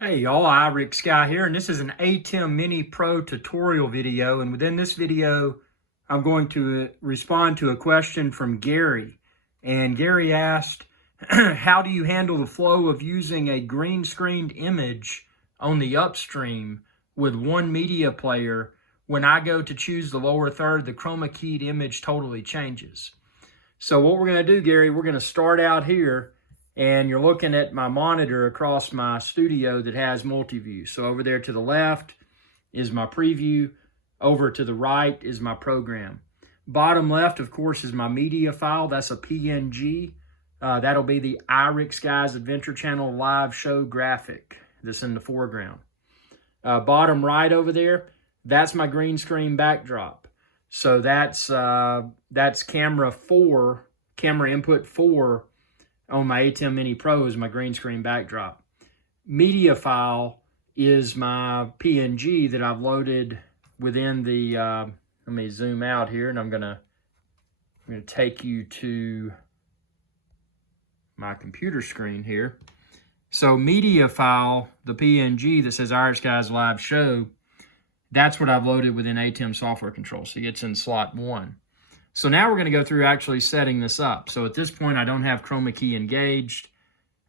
Hey y'all, Rick Sky here, and this is an ATEM Mini Pro tutorial video. And within this video, I'm going to respond to a question from Gary. And Gary asked, how do you handle the flow of using a green screened image on the upstream with one media player? When I go to choose the lower third, the chroma keyed image totally changes. So what we're going to do, Gary, we're going to start out here. And you're looking at my monitor across my studio that has multi-view. So over there to the left is my preview. Over to the right is my program. Bottom left, of course, is my media file. That's a PNG. That'll be the Rick Sky's Adventure Channel live show graphic that's in the foreground. Bottom right over there, that's my green screen backdrop. So that's camera input 4 on my ATEM Mini Pro is my green screen backdrop. Media file is my PNG that I've loaded within the, let me zoom out here, and I'm gonna take you to my computer screen here. So media file, the PNG that says Rick Sky's live show, that's what I've loaded within ATEM software control. See, it's in slot 1. So now we're going to go through actually setting this up. So at this point, I don't have chroma key engaged.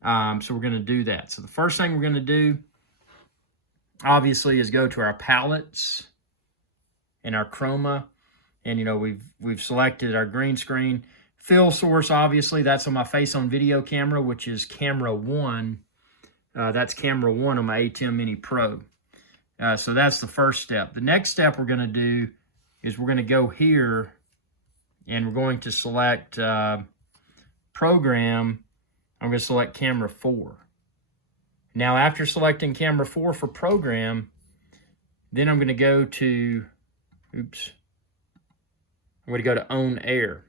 So we're going to do that. So the first thing we're going to do, obviously, is go to our palettes and our chroma. And, you know, we've selected our green screen. Fill source, obviously, that's on my face on video camera, which is camera 1. That's camera 1 on my ATEM Mini Pro. So that's the first step. The next step we're going to do is we're going to go here and we're going to select program. I'm going to select camera 4. Now, after selecting camera 4 for program, then I'm going to go to, I'm going to go to on air.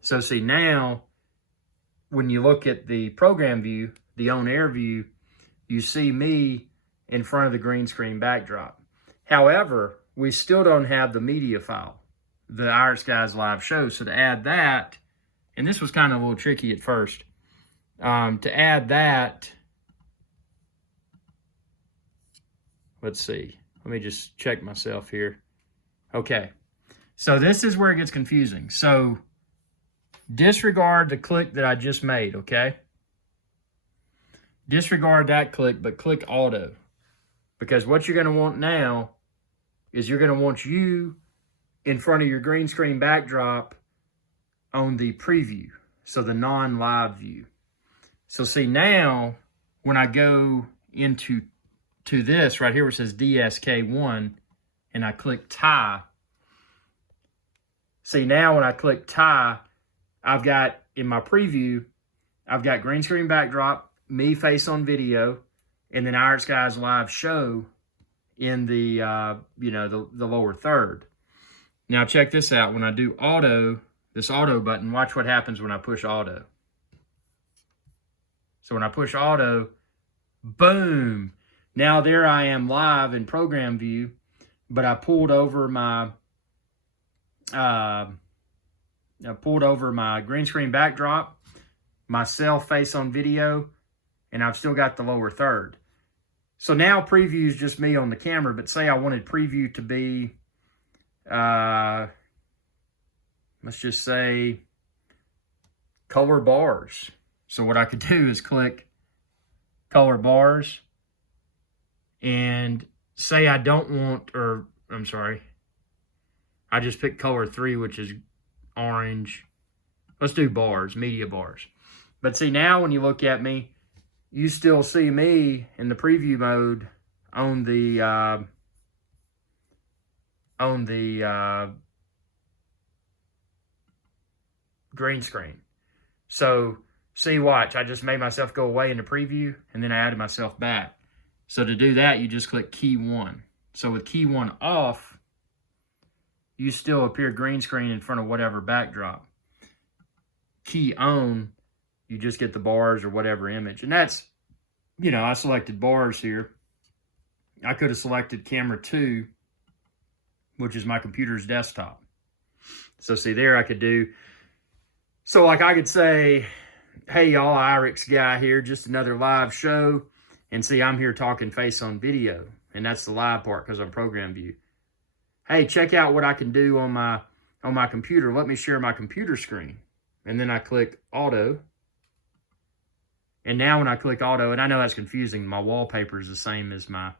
So see now, when you look at the program view, the on air view, you see me in front of the green screen backdrop. However, we still don't have the media file, the Rick Sky's live show. So to add that, and this was kind of a little tricky at first, to add that, let's see, let me just check myself here. Okay, so this is where it gets confusing. So disregard the click that I just made, okay? Disregard that click, but click auto. Because what you're going to want now is you're going to want you in front of your green screen backdrop on the preview, so the non-live view. So see now, when I go into this right here where it says DSK1, and I click tie, see now when I click tie, I've got in my preview, I've got green screen backdrop, me face on video, and then Rick Sky's live show in the the lower third. Now check this out. When I do auto, this auto button, watch what happens when I push auto. So when I push auto, boom. Now there I am live in program view, but I pulled over my green screen backdrop, myself face on video, and I've still got the lower third. So now preview is just me on the camera, but say I wanted preview to be, let's just say color bars. So what I could do is click color bars and say I don't want, or I'm sorry, I just picked color 3, which is orange. Let's do bars, media bars. But see now when you look at me, you still see me in the preview mode on the green screen. So see, watch, I just made myself go away in the preview and then I added myself back. So to do that, you just click key 1. So with key 1 off, you still appear green screen in front of whatever backdrop. Key on, you just get the bars or whatever image. And that's, you know, I selected bars here. I could have selected camera 2, which is my computer's desktop. So see there I could do, so like I could say, Hey y'all, IRIX guy here, just another live show. And see, I'm here talking face on video, and that's the live part because I'm program view. Hey, check out what I can do on my computer. Let me share my computer screen. And then I click auto. And now when I click auto, and I know that's confusing, my wallpaper is the same as my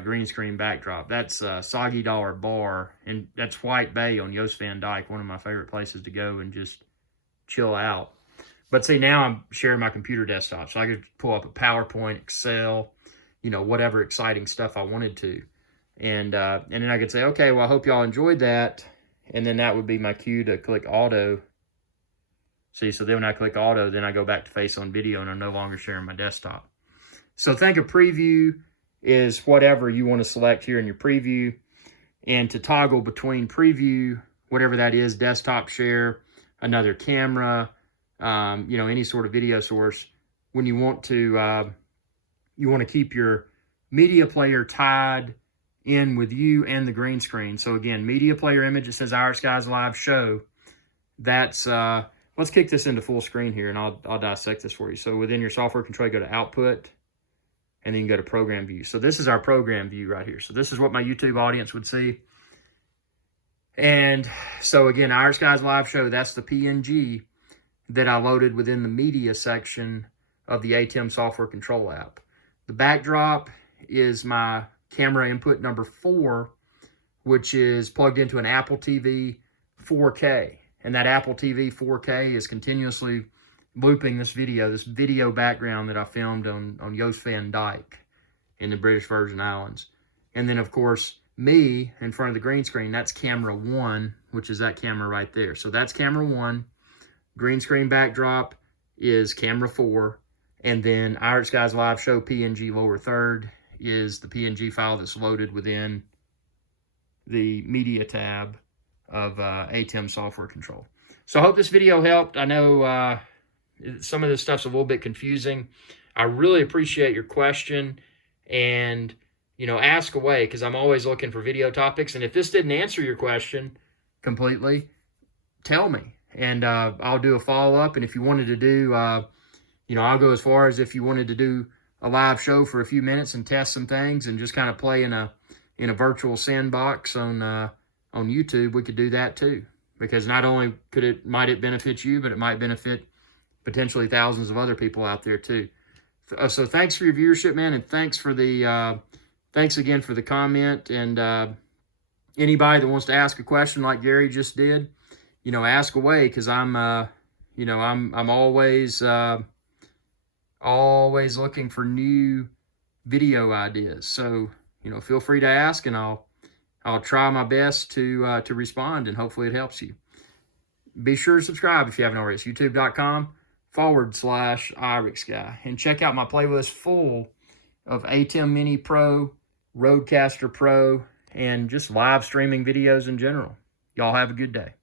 green screen backdrop. That's Soggy Dollar Bar, and that's White Bay on Yost Van Dyke, one of my favorite places to go and just chill out. But see, now I'm sharing my computer desktop, so I could pull up a PowerPoint, Excel, whatever exciting stuff I wanted to. And then I could say, okay, well, I hope y'all enjoyed that. And then that would be my cue to click auto. See, so then when I click auto, then I go back to face on video, and I'm no longer sharing my desktop. So think of preview is whatever you want to select here in your preview. And to toggle between preview, whatever that is, desktop share, another camera, any sort of video source, when you want to keep your media player tied in with you and the green screen. So again, media player image, it says IRIX Guys Live Show. That's, let's kick this into full screen here, and I'll dissect this for you. So within your software control, you go to output, and then you go to program view. So this is our program view right here. So this is what my YouTube audience would see. And so again, IRIX Guys Live Show, that's the PNG that I loaded within the media section of the ATEM software control app. The backdrop is my camera input number 4, which is plugged into an Apple TV 4K. And that Apple TV 4K is continuously looping this video background that I filmed on Yost Van Dyke in the British Virgin Islands. And then, of course, me in front of the green screen, that's camera 1, which is that camera right there. So that's camera 1. Green screen backdrop is camera 4. And then IRIX Guys Live Show PNG lower third is the PNG file that's loaded within the media tab of ATEM software control. So I hope this video helped. I know some of this stuff's a little bit confusing. I really appreciate your question, and ask away, because I'm always looking for video topics. And if this didn't answer your question completely, tell me, and I'll do a follow-up. And if you wanted to do, I'll go as far as if you wanted to do a live show for a few minutes and test some things and just kind of play in a virtual sandbox on YouTube, we could do that too. Because not only might it benefit you, but it might benefit potentially thousands of other people out there too. So thanks for your viewership, man, and thanks again for the comment. And anybody that wants to ask a question like Gary just did, ask away, because I'm always looking for new video ideas. So feel free to ask, and I'll try my best to respond, and hopefully it helps you. Be sure to subscribe if you haven't already. It's youtube.com/IRIX Guy. And check out my playlist full of ATEM Mini Pro, Rodecaster Pro, and just live streaming videos in general. Y'all have a good day.